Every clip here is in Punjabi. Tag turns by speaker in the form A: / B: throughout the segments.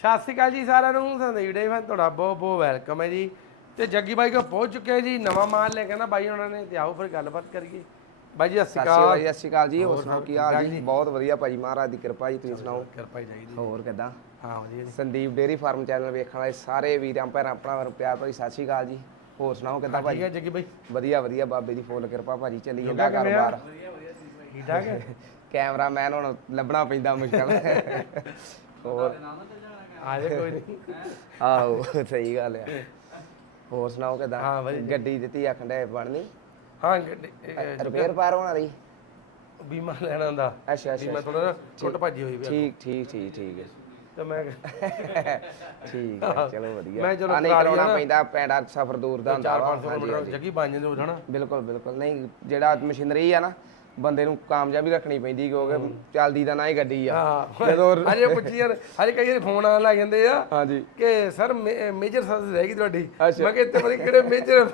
A: ਸਤਿ ਸ਼੍ਰੀ ਅਕਾਲ ਜੀ ਸਾਰਿਆਂ ਨੂੰ ਸੰਦੀਪ ਡੇ ਫਨ ਤੁਹਾਡਾ ਬਹੁਤ ਬਹੁਤ ਵੈਲਕਮ ਹੈ ਜੀ। ਤੇ ਜੱਗੀ ਬਾਈ ਕੋ ਪਹੁੰਚ ਚੁੱਕੇ ਹਾਂ ਜੀ ਨਵਾਂ ਮਾਲ ਲੈ ਕੇ ਨਾ ਬਾਈ ਉਹਨਾਂ ਨੇ ਤੇ ਆਓ ਫਿਰ ਗੱਲਬਾਤ ਕਰੀਏ। ਬਾਈ ਜੀ ਸਤਿ ਸ਼੍ਰੀ
B: ਅਕਾਲ ਜੀ ਸਤਿ ਸ਼੍ਰੀ ਅਕਾਲ ਜੀ ਹੋਰ ਸੁਣਾਓ ਕੀ
A: ਠੀਕ
B: ਹਾਲ
A: ਠਾਕ
B: ਜੀ? ਬਹੁਤ ਵਧੀਆ ਭਾਜੀ ਮਹਾਰਾਜ ਦੀ ਕਿਰਪਾ ਜੀ ਤੁਸੀਂ ਸੁਣਾਓ?
A: ਕਿਰਪਾ ਹੀ ਚਾਹੀਦੀ
B: ਹੋਰ ਕਿਦਾਂ?
A: ਹਾਂ ਵਧੀਆ ਜੀ।
B: ਸੰਦੀਪ ਡੇਰੀ ਫਾਰਮ ਚੈਨਲ ਵੇਖਣ ਵਾਲੇ ਸਾਰੇ ਵੀਰਾਂ ਭੈਣਾਂ ਆਪਣਾ ਪਿਆਰ ਭਰੀ ਸਤਿ ਸ਼੍ਰੀ ਅਕਾਲ ਜੀ। ਹੋਰ ਸੁਣਾਓ ਕਿਦਾਂ
A: ਠੀਕ
B: ਭਾਜੀ
A: ਹੈ ਜੱਗੀ ਬਾਈ।
B: ਵਧੀਆ ਵਧੀਆ ਬਾਬੇ ਦੀ ਫੁੱਲ ਕਿਰਪਾ ਭਾਜੀ ਚੱਲੀ ਜਾਂਦਾ? ਕਾਰੋਬਾਰ
A: ਠੀਕ ਠਾਕ ਹੈ।
B: ਕੈਮਰਾਮੈਨ ਹੁਣ ਲੱਭਣਾ ਪੈਂਦਾ ਮੁਸ਼ਕਲ। ਹੋਰ?
A: ਆ ਜਾ ਕੋਈ ਨਹੀਂ
B: ਆਹੋ ਸਹੀ ਗੱਲ ਆ। ਹੋਰ ਸੁਣਾਓ ਕਿਦਾਂ?
A: ਹਾਂ, ਵਧੀਆ।
B: ਗੱਡੀ ਦਿੱਤੀ ਆਖਣ ਦੇ ਬਣਨੀ?
A: ਹਾਂ ਗੱਡੀ- ਇਹ-
B: ਰਿਪੇਅਰ ਪਾਰ ਹੋਣ
A: ਇਹ ਬੀਮਾ ਲੈਣਾ ਹੁੰਦਾ
B: ਅੱਛਾ
A: ਬੀਮਾ
B: ਅੱਛਾ
A: ਥੋੜਾ ਛੁੱਟ ਭੱਜੀ ਹੋਈ ਵੀ ਆ।
B: ਠੀਕ ਠੀਕ ਠੀਕ ਠੀਕ ਹੈ।
A: ਤੇ ਮੈਂ
B: ਠੀਕ ਹੈ ਚਲੋ ਵਧੀਆ।
A: ਮੈਂ ਚਲੋ
B: ਆ ਨਹੀਂ
A: ਕਰਾ ਲਿਆ
B: ਕਰਾਉਣਾ
A: ਨਾ।
B: ਪੈਂਦਾ ਪੈਂਡਾ ਸਫ਼ਰ ਦੂਰ ਦਾ ਹੁੰਦਾ ਵਾ।
A: 4-500
B: ਹਾਂਜੀ,
A: ਕਿਲੋਮੀਟਰ
B: ਹਾਂਜੀ।
A: ਜੱਗੀ ਬਣ ਜਾਂਦੇ ਉਹ ਹਨਾ?
B: ਬਿਲਕੁਲ ਬਿਲਕੁਲ। ਨਹੀਂ ਜਿਹੜਾ ਮਸ਼ੀਨਰੀ ਆ ਨਾ ਬੰਦੇ ਨੂੰ ਕਾਮਯਾਬੀ ਰੱਖਣੀ ਪੈਂਦੀ ਕਿਉਂਕਿ ਚੱਲਦੀ ਤਾਂ ਨਾ ਹੀ ਗੱਡੀ ਆ।
A: ਹਾਂ।
B: ਜਦੋਂ
A: ਹਜੇ ਪੁੱਛੀ ਯਾਰ ਹਜੇ ਕਈ ਵਾਰੀ ਫੋਨ ਆਉਣ ਲੱਗ ਜਾਂਦੇ ਆ
B: ਹਾਂਜੀ।
A: ਕਿ ਸਰ ਮੇਜਰ ਸਰਵਿਸ ਰਹੇਗੀ ਤੁਹਾਡੀ। ਮੈਂ ਕਿਹਾ ਇੱਥੇ ਪਤਾ ਕਿਹੜੇ ਮੇਜਰ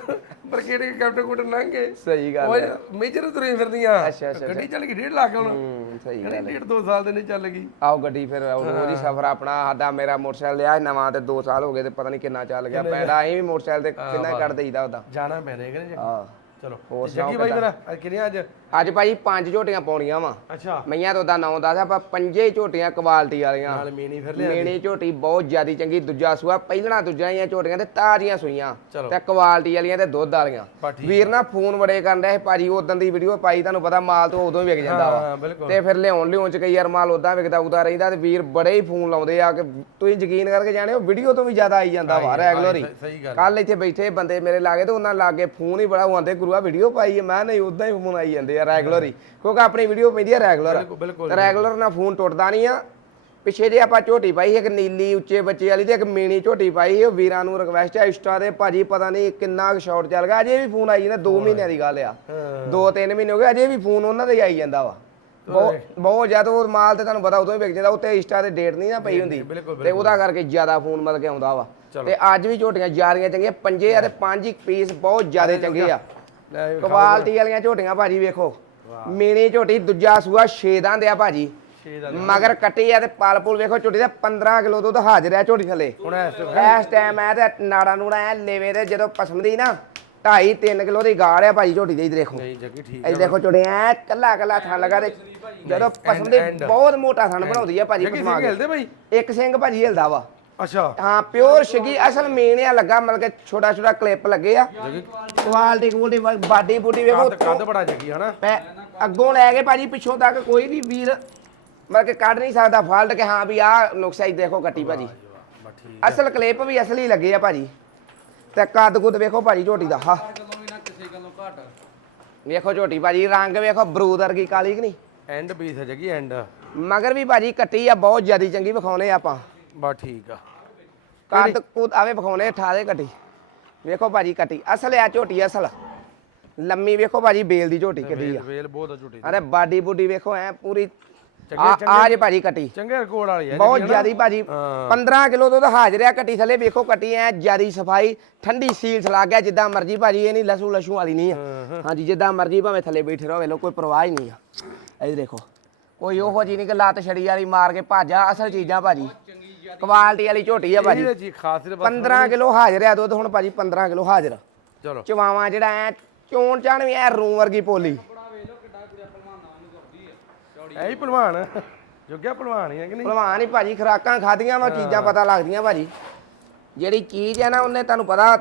A: ਪਰ ਕਿਹੜੇ ਕੈਪਟਨ ਕੋਟ ਲੰਘੇ
B: ਸਹੀ ਗੱਲ ਹੈ
A: ਮੇਜਰ ਤੁਰੇ ਫਿਰਦੀਆਂ ਗੱਡੀ ਚੱਲ ਗਈ 1.5 ਲੱਖ ਹੁਣ।
B: ਹੂੰ ਸਹੀ ਗੱਲ
A: ਕਹਿੰਦੇ ਡੇਢ ਦੋ ਸਾਲ ਦੇ ਨਹੀਂ ਚੱਲ ਗਈ।
B: ਆਓ ਗੱਡੀ ਫਿਰ ਰੋਜ਼ ਹੀ। ਸਫ਼ਰ ਆਪਣਾ ਸਾਡਾ ਮੇਰਾ ਮੋਟਰਸਾਈਕਲ ਲਿਆ ਨਵਾਂ ਤੇ 2 ਸਾਲ ਹੋ ਗਏ ਤੇ ਪਤਾ ਨਹੀਂ ਕਿੰਨਾ ਚੱਲ ਗਿਆ। ਪੈਂਡਾ ਅਸੀਂ ਵੀ ਮੋਟਰਸਾਈਕਲ ਤੇ ਕਿੰਨਾ ਹੀ ਕੱਢ ਦੇਈਦਾ ਉਹਦਾ।
A: ਜਾਣਾ ਪੈਣਾ ਕਿ ਨਹੀਂ
B: ਹਾਂ।
A: ਚਲੋ ਜੱਗੀ ਬਾਈ ਮੇਰਾ ਕਿਹੜੀਆਂ ਅੱਜ
B: ਅੱਜ ਭਾਈ ਪੰਜ ਝੋਟੀਆਂ ਪਾਉਣੀਆਂ ਵਾ।
A: ਅੱਛਾ।
B: ਮਈਆਂ ਤੋਂ ਦਾ 9 10 ਆਪਾਂ ਪੰਜੇ ਝੋਟੀਆਂ ਕੁਆਲਿਟੀ ਵਾਲੀਆਂ।
A: ਨਾਲ ਮੇਨੀ ਫਿਰ ਲਿਆ
B: ਮੇਣੀ ਝੋਟੀ ਬਹੁਤ ਜਿਆਦੀ ਚੰਗੀ ਦੂਜਾ ਸੂਆ ਪਹਿਲਣਾ ਦੂਜਾ ਹੀ ਝੋਟੀਆਂ ਤੇ ਤਾਜ਼ੀਆਂ ਸੂਈਆਂ। ਤੇ ਕੁਆਲਿਟੀ ਵਾਲੀਆਂ ਤੇ ਦੁੱਧ ਵਾਲੀਆਂ। ਵੀਰ ਨਾ ਫੋਨ ਬੜੇ ਕਰਨ ਸੀ ਭਾਜੀ ਉਦੋਂ ਦੀ ਵੀਡੀਓ ਪਾਈ ਤੁਹਾਨੂੰ ਪਤਾ ਮਾਲ ਤੋਂ ਉਦੋਂ ਹੀ ਵਿਕ ਜਾਂਦਾ ਵਾ। ਤੇ ਫਿਰ ਲਿਆਉਣ ਲਿਆਉਣ ਚ ਕਈ ਯਾਰ ਮਾਲ ਉਦਾਂ ਵਿਕਦਾ ਉਦਾਂ ਰਹਿੰਦਾ ਤੇ ਵੀਰ ਬੜੇ ਹੀ ਫੋਨ ਲਾਉਂਦੇ ਆ ਕਿ ਤੁਸੀਂ ਯਕੀਨ ਕਰਕੇ ਜਾਣੇ ਹੋ ਵੀਡੀਓ ਤੋਂ ਵੀ ਜ਼ਿਆਦਾ ਆਈ ਜਾਂਦਾ ਵਾ ਰੈਗੂਲਰ ਹੀ। ਕੱਲ ਇੱਥੇ ਬੈਠੇ ਬੰਦੇ ਮੇਰੇ ਲਾਗੇ ਤੇ ਉਹਨਾਂ ਲਾਗੇ ਫੋਨ ਹੀ ਬੜਾ ਆਉਂਦੇ ਗੁਰੂਆ ਵੀਡੀਓ ਪਾਈ ਮੈਂ ਨਹੀਂ ਉਦਾਂ ਹੀ ਫੋਨ ਆਈ ਜਾਂਦੇ ਆ ਰੈਗੂਲਰ ਹੀ। ਕਿਉਂਕਿ ਆਪਣੀ ਵੀਡੀਓ ਪੈਂਦੀ ਆ ਰੈਗੂਲਰ ਰੈਗੂਲਰ ਨਾਲ ਫੋਨ ਟੁੱਟਦਾ ਨਹੀਂ ਆ। ਪਿੱਛੇ ਜੇ ਆਪਾਂ ਝੋਟੀ ਪਾਈ ਇੱਕ ਨੀਲੀ ਉੱਚੇ ਬੱਚੇ ਵਾਲੀ ਤੇ ਇੱਕ ਮੀਣੀ ਝੋਟੀ ਪਾਈ ਉਹ ਵੀਰਾਂ ਨੂੰ ਰਿਕਵੈਸਟ ਆ ਇੰਸਟਾ ਤੇ ਭਾਜੀ ਪਤਾ ਨਹੀਂ ਕਿੰਨਾ ਕੁ ਸ਼ਾਰਟ ਚੱਲ ਗਿਆ ਅਜੇ ਵੀ ਫੋਨ ਆਈ ਜਾਂਦਾ 2 ਮਹੀਨਿਆਂ ਦੀ ਗੱਲ ਆ।
A: ਹਾਂ।
B: 2-3 ਮਹੀਨੇ ਹੋ ਗਏ ਅਜੇ ਵੀ ਫੋਨ ਉਹਨਾਂ ਦੇ ਹੀ ਆਈ ਜਾਂਦਾ ਵਾ। ਬਹੁਤ ਜ਼ਿਆਦਾ ਉਹ ਮਾਲ ਤੇ ਤੁਹਾਨੂੰ ਪਤਾ ਉਦੋਂ ਹੀ ਵਿਕ ਜਾਂਦਾ ਉੱਤੇ ਇੰਸਟਾ ਤੇ ਡੇਟ ਨਹੀਂ ਨਾ ਪਈ ਹੁੰਦੀ। ਤੇ ਉਹਦਾ ਕਰਕੇ ਜ਼ਿਆਦਾ ਫੋਨ ਮਤਲਬ ਕਿ ਆਉਂਦਾ ਵਾ। ਤੇ ਅੱਜ ਵੀ ਝੋਟੀਆਂ ਜ਼ਿਆਦੀਆਂ ਚੰਗੀਆਂ ਪੰਜੇ ਆ ਤੇ ਪੰਜ ਹੀ ਪੀਸ ਬਹੁਤ ਜ਼ਿਆਦਾ ਚੰਗੇ ਆ।
A: ਲੈ ਵੀ
B: ਕੁਆਲਿਟੀ ਵਾਲੀਆਂ ਝੋਟੀਆਂ ਭਾਜੀ ਵੇਖੋ। ਮੀਣੀ ਝੋਟੀ ਦੂਜਾ ਸੂਆ ਛੇ ਦੰਦ ਆ ਭਾਜੀ।
A: ਛੇ ਦਾ
B: ਮਗਰ ਕੱਟੀ ਆ ਤੇ ਪਲ ਪੁਲ ਵੇਖੋ ਝੋਟੀ ਦਾ 15 ਕਿਲੋ ਦੁੱਧ ਹਾਜ਼ਰ ਆ ਝੋਟੀ ਥੱਲੇ।
A: ਹੁਣ ਇਸ ਤੋਂ
B: ਇਸ ਟਾਈਮ ਐ ਤੇ ਨਾੜਾ ਨੂੜਾ ਐ ਲੇਵੇ ਤੇ ਜਦੋਂ ਪਸਮਦੀ ਨਾ 2.5 3 ਕਿਲੋ ਦੀ ਗਾੜ ਆ ਭਾਜੀ ਝੋਟੀ ਦੇ ਇਧਰ ਦੇਖੋ।
A: ਨਹੀਂ ਜੱਗੀ ਠੀਕ
B: ਇਹ ਦੇਖੋ ਝੋਟੀ ਐ ਕੱਲਾ ਕੱਲਾ ਥਣ ਲਗਾ ਤੇ ਜਦੋਂ ਪਸਮਦੀ. ਬਹੁਤ ਮੋਟਾ ਥਣ ਬਣਾਉਂਦੀ ਆ ਭਾਜੀ
A: ਜੱਗੀ
B: ਪਸਮਾ
A: ਸਿੰਘ
B: ਕੇ
A: ਹਿਲਦੇ ਬਾਈ
B: ਇੱਕ ਸਿੰਘ ਭਾਜੀ ਹਿਲਦਾ ਵਾ।
A: ਅੱਛਾ।
B: ਹਾਂ ਪਿਓਰ ਸ਼ਗੀ। ਅਸਲ ਮੇਨ ਆ ਲੱਗਾ ਮਤਲਬ ਕਿ ਛੋਟਾ ਛੋਟਾ ਕਲਿੱਪ ਲੱਗੇ ਆ। ਕੁਆਲਿਟੀ ਕੁਆਲਿਟੀ ਬਾਡੀ ਬੂਡੀ ਵੇਖੋ।
A: ਕੱਦ ਬੜਾ ਜੱਗੀ ਹਨਾ?
B: ਅੱਗੋਂ ਲੈ ਕੇ ਭਾਜੀ ਪਿੱਛੋਂ ਤੱਕ ਕੋਈ ਵੀ ਵੀਰ ਮਤਲਬ ਕਿ ਕੱਢ ਨਹੀਂ ਸਕਦਾ ਫਾਲਟ ਕਿ ਹਾਂ ਵੀ ਆਹ ਨੁਕਸਾ ਹੀ ਦੇਖੋ ਕੱਟੀ ਭਾਜੀ। ਅਸਲ ਕਲਿੱਪ ਵੀ ਅਸਲੀ ਲੱਗੇ ਆ ਭਾਜੀ। ਤੇ ਕੱਦ ਕੁੱਦ ਵੇਖੋ ਭਾਜੀ ਝੋਟੀ ਦਾ ਹਾਂ। ਵੇਖੋ ਝੋਟੀ ਭਾਜੀ ਰੰਗ ਵੇਖੋ ਬਰੂਦ ਵਰਗੀ ਕਾਲੀ ਕਿ ਨਹੀਂ?
A: ਐਂਡ ਪੀਸ ਹੈ ਜੱਗੀ ਐਂਡ
B: ਮਗਰ ਵੀ ਭਾਜੀ ਕੱਟੀ ਆ ਬਹੁਤ ਜ਼ਿਆਦੀ ਚੰਗੀ ਵਿਖਾਉਨੇ ਆਪਾਂ।
A: ਬਸ ਠੀਕ ਆ।
B: ਕੱਦ ਕੁੱਦ ਆਵੇ ਵਿਖਾਉਨੇ ਠਾਦੇ ਕੱਟੀ ਵੇਖੋ ਭਾਜੀ ਕੱਟੀ ਅਸਲ ਆ ਝੋਟੀ ਅਸਲ। ਲੰਮੀ ਵੇਖੋ ਭਾਜੀ ਬੇਲ ਦੀ ਝੋਟੀ ਕਿੱਡੀ ਆ।
A: ਵੇਲ ਬਹੁਤ ਆ ਝੂਟੀ
B: ਅਰੇ ਬਾਡੀ ਬੁੱਡੀ ਵੇਖੋ ਐ ਪੂਰੀ ਆ ਆ ਜੇ ਭਾਜੀ ਕੱਟੀ
A: ਚੰਗੇ ਰਿਕਾਰਡ ਵਾਲੀ ਹੈ
B: ਬਹੁਤ? ਜ਼ਿਆਦੀ ਭਾਜੀ।
A: ਹਾਂ।
B: 15 ਕਿਲੋ ਦੁੱਧ ਹਾਜ਼ਰ ਆ ਕੱਟੀ ਥੱਲੇ ਵੇਖੋ ਕੱਟੀ ਐ ਜਿਆਦੀ ਸਫ਼ਾਈ ਠੰਡੀ ਸੀਲ ਲੱਗ ਗਿਆ ਜਿੱਦਾਂ ਮਰਜ਼ੀ ਭਾਜੀ ਇਹ ਨਹੀਂ ਲਸੂ ਲਸ਼ੂ ਵਾਲੀ ਨਹੀਂ ਆ। ਹਾਂਜੀ ਜਿੱਦਾਂ ਮਰਜ਼ੀ ਭਾਵੇਂ ਥੱਲੇ ਬੈਠੇ ਰਹੋ ਵੇਲੋ ਕੋਈ ਪਰਵਾਹ ਹੀ ਨਹੀਂ ਆ। ਇਹ ਦੇਖੋ ਕੋਈ ਉਹੋ ਜੀ ਨਹੀਂ ਕਿ ਲੱਤ ਛੜੀ ਵਾਲੀ ਮਾਰ ਕੇ ਭਾਜਾ ਅਸਲ ਚੀਜ਼ਾਂ ਭਾਜੀ। ਕੁਆਲਿਟੀ ਵਾਲੀ ਝੋਟੀ ਆ ਭਾਜੀ।
A: ਇਹਦੀ ਜੀ ਖਾਸੀਅਤ ਬਸ
B: 15 ਕਿਲੋ ਹਾਜ਼ਰ ਆ ਦੁੱਧ ਹੁਣ ਭਾਜੀ 15 ਕਿਲੋ ਹਾਜ਼ਰ।
A: ਚਲੋ।
B: ਚਵਾਵਾਂ ਜਿਹੜਾ ਐ ਚੋਣ ਚਾਣ ਵੀ ਐ ਰੂ ਵਰਗੀ ਪੋਲੀ।
A: ਐ ਹੀ ਪਹਿਲਵਾਨ ਜੁਗਿਆ ਪਹਿਲਵਾਨ ਹੀ ਹੈ ਕਿ ਨਹੀਂ?
B: ਭਲਵਾਨ ਹੀ ਭਾਜੀ ਖਰਾਕਾਂ ਖਾਧੀਆਂ ਵਾ ਚੀਜ਼ਾਂ ਪਤਾ ਲੱਗਦੀਆਂ ਭਾਜੀ। ਜਿਹੜੀ ਚੀਜ਼ ਹੈ ਨਾ ਉਹਨੇ ਤੁਹਾਨੂੰ ਪਤਾ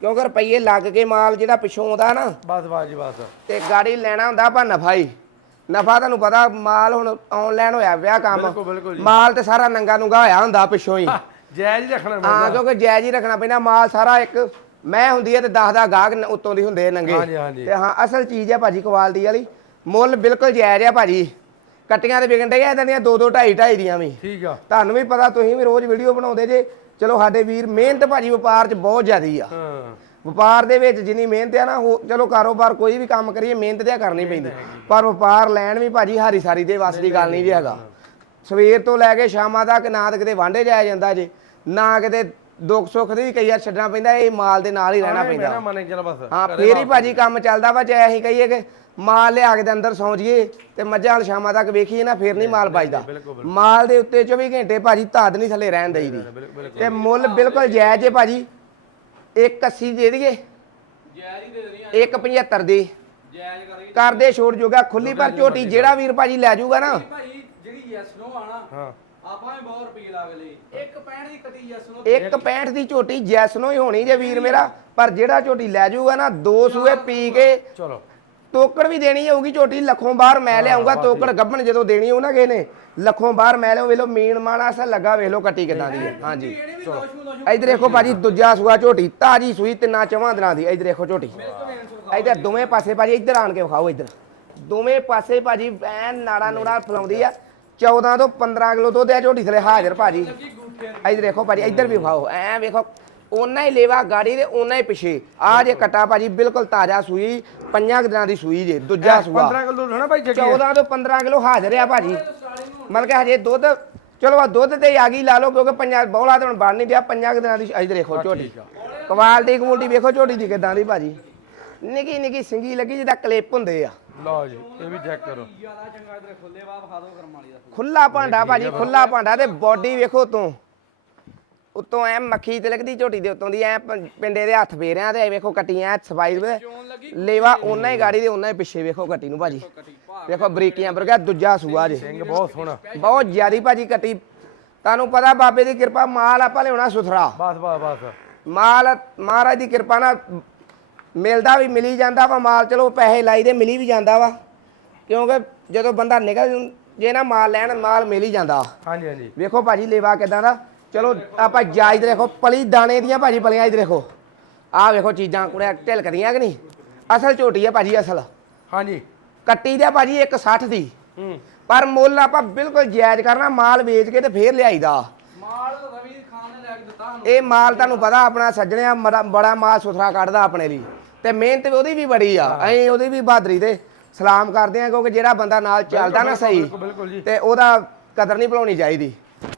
B: ਕਿਉਂਕਿ ਰੁਪਈਏ ਲੱਗ ਕੇ ਮਾਲ ਜਿਹੜਾ ਪਿੱਛੋਂ ਆਉਂਦਾ ਨਾ
A: ਬਸ ਬਾਜੀ ਬਸ।
B: ਤੇ ਗਾੜੀ ਲੈਣਾ ਹੁੰਦਾ ਆਪਾਂ ਨਫਾ ਹੀ। ਨਫਾ ਤੁਹਾਨੂੰ ਪਤਾ ਮਾਲ ਹੁਣ ਆਨਲਾਈਨ ਹੋਇਆ ਪਿਆ ਕੰਮ।
A: ਬਿਲਕੁਲ ਬਿਲਕੁਲ ਜੀ।
B: ਮਾਲ ਤੇ ਸਾਰਾ ਨੰਗਾ ਨੁੰਗਾ ਹੋਇਆ ਹੁੰਦਾ ਪਿੱਛੋਂ ਹੀ।
A: ਜਾਇਜ਼ ਹੀ ਰੱਖਣਾ
B: ਹਾਂ
A: ਪੈਂਦਾ
B: ਕਿਉਂਕਿ ਜਾਇਜ਼ ਹੀ ਰੱਖਣਾ ਪੈਂਦਾ। ਮਾਲ ਸਾਰਾ ਇੱਕ ਮੈਂ ਹੁੰਦੀ ਹੈ ਤੇ 10 ਦਾ ਗਾਹਕ ਨ- ਉੱਤੋਂ ਦੀ ਹੁੰਦੇ ਨੰਗੇ।
A: ਹਾਂਜੀ, ਹਾਂਜੀ।
B: ਤੇ ਹਾਂ ਅਸਲ ਚੀਜ਼ ਹੈ ਭਾਜੀ ਕੁਆਲਿਟੀ ਵਾਲੀ। ਮੁੱਲ ਬਿਲਕੁਲ ਜਾਇਜ਼ ਆ ਭਾਜੀ। ਕੱਟੀਆਂ ਤੇ ਵਿਕਣ ਡੇ ਆ ਇਦਾਂ ਦੀਆਂ 2 2 2.5 2.5 ਦੀਆਂ ਵੀ।
A: ਠੀਕ ਆ।
B: ਤੁਹਾਨੂੰ ਵੀ ਪਤਾ ਤੁਸੀਂ ਵੀ ਰੋਜ਼ ਵੀਡੀਓ ਬਣਾਉਂਦੇ ਜੇ। ਚਲੋ ਸਾਡੇ ਵੀਰ ਮਿਹਨਤ ਭਾਜੀ ਵਪਾਰ 'ਚ ਬਹੁਤ ਜ਼ਿਆਦੀ ਆ।
A: ਹਾਂ।
B: ਵਪਾਰ ਦੇ ਵਿੱਚ ਜਿੰਨੀ ਮਿਹਨਤ ਆ ਨਾ ਉਹ ਚਲੋ ਕਾਰੋਬਾਰ ਕੋਈ ਵੀ ਕੰਮ ਕਰੀਏ ਮਿਹਨਤ ਤੇ ਕਰਨੀ ਪੈਂਦੀ। ਪਰ ਵਪਾਰ ਲੈਣ ਵੀ ਭਾਜੀ ਹਾਰੀ ਸਾਰੀ ਦੇ ਵੱਸ ਦੀ ਗੱਲ ਨਹੀਂ ਜੀ ਹੈਗਾ। ਸਵੇਰ ਤੋਂ ਲੈ ਕੇ ਸ਼ਾਮਾਂ ਤੱਕ ਨਾ ਤਾਂ ਕਿਤੇ ਵਾਂਡੇ ਜਾਇਆ ਜਾਂਦਾ ਜੇ ਨਾ ਕਿਤੇ ਦੁੱਖ ਸੁੱਖ ਦੀ ਕਈ ਵਾਰ ਛੱਡਣਾ ਪੈਂਦਾ ਇਹ ਮਾਲ ਦੇ ਨਾਲ ਹੀ ਰਹਿਣਾ ਪੈਂਦਾ।
A: ਨਾ ਮੰਨੇ ਚਲ ਬਸ
B: ਹਾਂ ਫੇਰ ਹੀ। ਭਾਜੀ ਕੰਮ ਚੱਲਦਾ ਵਾ ਜੇ ਅਸੀਂ ਕਹੀਏ ਕਿ ਮਾਲ ਲਿਆ ਕੇ ਦੇ ਅੰਦਰ ਸੌਂ ਜੀਏ ਤੇ ਮੱਝਾਂ ਵਾਲ ਸ਼ਾਮਾਂ ਤੱਕ ਵੇਖੀਏ ਨਾ ਫੇਰ ਨਹੀਂ ਮਾਲ ਬਚਦਾ ਮਾਲ ਦੇ ਉੱਤੇ 24 ਘੰਟੇ ਭਾਜੀ ਧਾਦ ਨਹੀਂ ਥੱਲੇ ਰਹਿਣ ਦੇਈਦੀ। ਤੇ ਮੁੱਲ ਬਿਲਕੁਲ ਜਾਇਜ਼ ਹੈ ਭਾਜੀ। 180 ਦੇ ਦਈਏ।
C: ਜਾਇਜ਼ ਹੀ ਦੇ। ਦੇਣੀ
B: 175 ਦੀ
C: ਜਾਇਜ਼ ਕਰੀ
B: ਕਰਦੇ ਛੋੜ ਜੋਗਾ ਖੁੱਲੀ ਪਰ ਝੋਟੀ ਜਿਹੜਾ ਵੀਰ ਭਾਜੀ ਲੈ ਜਾਊਗਾ ਨਾ।
C: ਭਾਈ ਜਿਹੜੀ ਯੈਸ ਨੋ ਆਣਾ
A: ਹਾਂ।
C: ਆਪਾਂ ਵੀ ਬਹੁਤ ਰੁਪਏ ਲਾ ਲਈ। ਇੱਕ 65 ਦੀ ਕੱਟੀ ਯੈਸ ਨੋ
B: 165 ਦੀ ਝੋਟੀ ਜੈਸਨੋ ਹੀ ਹੋਣੀ ਜੇ ਵੀਰ ਮੇਰਾ। ਪਰ ਜਿਹੜਾ ਝੋਟੀ ਲੈ ਜਾਊਗਾ ਨਾ ਦੋ ਸੂਏ ਪੀ ਕੇ
A: ਚਲੋ।
B: ਤੋਕੜ ਵੀ ਦੇਣੀ ਹੋਊਗੀ ਝੋਟੀ ਲੱਖੋਂ ਬਾਹਰ ਮੈਂ ਲਿਆਉਂਗਾ ਤੋਕੜ ਗੱਭਣ ਜਦੋਂ ਦੇਣੀ ਹੋਊ ਨਾ ਕਿਸੇ ਨੇ ਲੱਖੋਂ ਬਾਹਰ ਮੈਂ ਲਿਆਉ ਵੇਲੋ ਮੀਨ ਮਾਣਾ ਸਾ ਲੱਗਾ ਵੇਲੋ ਕੱਟੀ ਕਿਦਾਂ ਦੀ ਹੈ। ਹਾਂਜੀ। ਇਧਰ ਦੇਖੋ ਭਾਜੀ ਦੂਜਾ ਸੂਆ ਝੋਟੀ ਤਾਜੀ ਸੂਈ ਤਿੰਨਾਂ ਚਵਾਂ ਦਿਨਾਂ ਦੀ ਇਧਰ ਦੇਖੋ ਝੋਟੀ। ਇਧਰ ਦੋਵੇਂ ਪਾਸੇ ਭਾਜੀ ਇੱਧਰ ਆਣ ਕੇ ਵਿਖਾਓ ਇੱਧਰ। ਦੋਵੇਂ ਪਾਸੇ ਭਾਜੀ ਐਨ ਨਾੜਾ ਨੂੜਾ ਫਲਾਉਂਦੀ ਆ। 14 ਤੋਂ 15 ਕਿਲੋ ਦੁੱਧ ਆ ਝੋਟੀ ਥਲੇ ਹਾਜ਼ਰ ਭਾਜੀ। ਇਧਰ ਦੇਖੋ ਭਾਜੀ ਇੱਧਰ ਵੀ ਵਿਖਾਓ। ਐ ਵੇਖੋ ਉਹਨਾਂ ਹੀ ਲੇਵਾ ਗਾੜੀ ਦੇ ਉਹਨਾਂ ਹੀ ਪਿਛੇ। ਆ ਜੇ ਕਟਾ ਭਾਜੀ ਬਿਲਕੁਲ ਤਾਜ਼ਾ ਸੂਈ ਪੰਜਾਂ ਕੁ ਦਿਨਾਂ ਦੀ ਸੂਈ ਜੇ ਦੂਜਾ ਸੂਆ।
A: 15 ਕਿਲੋ ਲੈਣਾ ਭਾਈ ਜੱਗੀ
B: 14 ਤੋਂ 15 ਕਿਲੋ ਹਾਜ਼ਰ ਆ ਭਾਜੀ। ਮਤਲਬ ਕਿ ਹਜੇ ਦੁੱਧ ਚਲੋ ਆ ਦੁੱਧ ਤੇ ਆ ਗਈ ਲਾ ਲਓ ਕਿਉਂਕਿ ਪੰਜਾਂ ਬੌਲਾ ਤੇ ਹੁਣ ਬਣ ਨਹੀਂ ਰਿਹਾ ਪੰਜਾਂ ਕੁ ਦਿਨਾਂ ਦੀ ਇਧਰ ਦੇਖੋ ਝੋਟੀ। ਕੁਆਲਟੀ ਕਮੂਲਟੀ ਵੇਖੋ ਝੋਟੀ ਦੀ ਕਿਦਾਂ ਦੀ ਭਾਜੀ। ਨਿੱਕੀ ਨਿੱਕੀ ਸਿੰਗੀ ਲੱਗੀ ਜਿੱਦਾਂ ਕਲਿੱਪ ਹੁੰਦੇ ਆ।
A: ਲਓ ਜੀ ਇਹ ਵੀ ਚੈੱਕ ਕਰੋ।
C: ਜ਼ਿਆਦਾ ਚੰਗਾ ਇਧਰ ਖੁੱਲੇ ਵਾ ਵਿਖਾ ਦਿਓ ਕਰਮ ਵਾਲੀ ਦਾ
B: ਖੁੱਲਾ ਭਾਂਡਾ ਭਾਜੀ ਖੁੱਲਾ ਭਾਂਡਾ ਤੇ ਬਾਡੀ ਵੇਖੋ ਤੋਂ। ਉੱਤੋਂ ਐ ਮੱਖੀ ਤਿਲਕ ਦੀ ਝੋਟੀ ਦੇ ਉੱਤੋਂ ਦੀ ਐ ਪਿੰਡੇ ਦੇ ਹੱਥ ਫੇਰਿਆਂ ਤੇ ਐ ਵੇਖੋ ਕੱਟੀ ਐ ਸਫ਼ਾਈ ਵੇ ਲੇਵਾ ਉਹਨਾਂ ਹੀ ਗਾੜੀ ਦੇ ਉਹਨਾਂ ਹੀ ਪਿੱਛੇ ਵੇਖੋ ਕੱਟੀ ਨੂੰ ਭਾਜੀ। ਵੇਖੋ ਬਰੀਕੀਆਂ ਵਰਗਾ ਦੂਜਾ ਸੂਆ ਜੇ।
A: ਸਿੰਘ ਬਹੁਤ ਸੋਹਣਾ।
B: ਬਹੁਤ ਜ਼ਿਆਦੀ ਭਾਜੀ ਕੱਟੀ। ਤੁਹਾਨੂੰ ਪਤਾ ਬਾਬੇ ਦੀ ਕਿਰਪਾ ਮਾਲ ਆਪਾਂ ਲਿਆਉਣਾ ਸੁਥਰਾ।
A: ਬਸ ਬਸ ਬਸ।
B: ਮਾਲ ਮਹਾਰਾਜ ਦੀ ਕਿਰਪਾ ਨਾਲ ਮਿਲਦਾ ਵੀ ਮਿਲੀ ਜਾਂਦਾ ਵਾ ਮਾਲ। ਚਲੋ ਪੈਸੇ ਲਾਈ ਦੇ ਮਿਲੀ ਵੀ ਜਾਂਦਾ ਵਾ। ਕਿਉਂਕਿ ਜਦੋਂ ਬੰਦਾ ਨਿਕਲ ਜੇ ਨਾ ਮਾਲ ਲੈਣ ਮਾਲ ਮਿਲ ਹੀ ਜਾਂਦਾ।
A: ਹਾਂਜੀ ਹਾਂਜੀ।
B: ਵੇਖੋ ਭਾਜੀ ਲੇਵਾ ਕਿਦਾਂ ਦਾ। ਚਲੋ ਆਪਾਂ ਜਾਇਜ਼ ਦੇਖੋ ਪਲੀ ਦਾਣੇ ਦੀਆਂ ਭਾਜੀ ਪਲੀਆਂ ਇਧਰ ਦੇਖੋ। ਆਹ ਵੇਖੋ ਚੀਜ਼ਾਂ ਕੁੜਿਆ ਢਿਲਕਦੀਆਂ ਕਿ ਨਹੀਂ? ਅਸਲ ਝੋਟੀ ਹੈ ਭਾਜੀ ਅਸਲ।
A: ਹਾਂਜੀ।
B: ਕੱਟੀ ਦਾ ਭਾਜੀ 160 ਦੀ।
A: ਹੂੰ।
B: ਪਰ ਮੁੱਲ ਆਪਾਂ ਬਿਲਕੁਲ ਜਾਇਜ਼ ਕਰਨਾ ਮਾਲ ਵੇਚ ਕੇ ਤੇ ਫੇਰ ਲਿਆਈਦਾ।
C: ਮਾਲ ਰਵੀ ਖਾਨ ਨੇ ਲੈ ਕੇ ਦਿੱਤਾ ਸਾਨੂੰ।
B: ਇਹ ਮਾਲ ਤੁਹਾਨੂੰ ਪਤਾ ਆਪਣਾ ਸੱਜਣਿਆ ਬੜਾ- ਮਾਲ ਸੁਥਰਾ ਕੱਢਦਾ ਆਪਣੇ ਲਈ। ਤੇ ਮਿਹਨਤ ਵੀ ਉਹਦੀ ਵੀ ਬੜੀ ਆ। ਅਸੀਂ ਉਹਦੀ ਵੀ ਬਹਾਦਰੀ ਤੇ ਸਲਾਮ ਕਰਦੇ ਆ ਕਿਉਂਕਿ ਜਿਹੜਾ ਬੰਦਾ ਨਾਲ ਚੱਲਦਾ ਨਾ ਸਹੀ ਤੇ ਉਹਦਾ ਕਦਰ ਨਹੀਂ ਭੁਲਾਉਣੀ ਚਾਹੀਦੀ।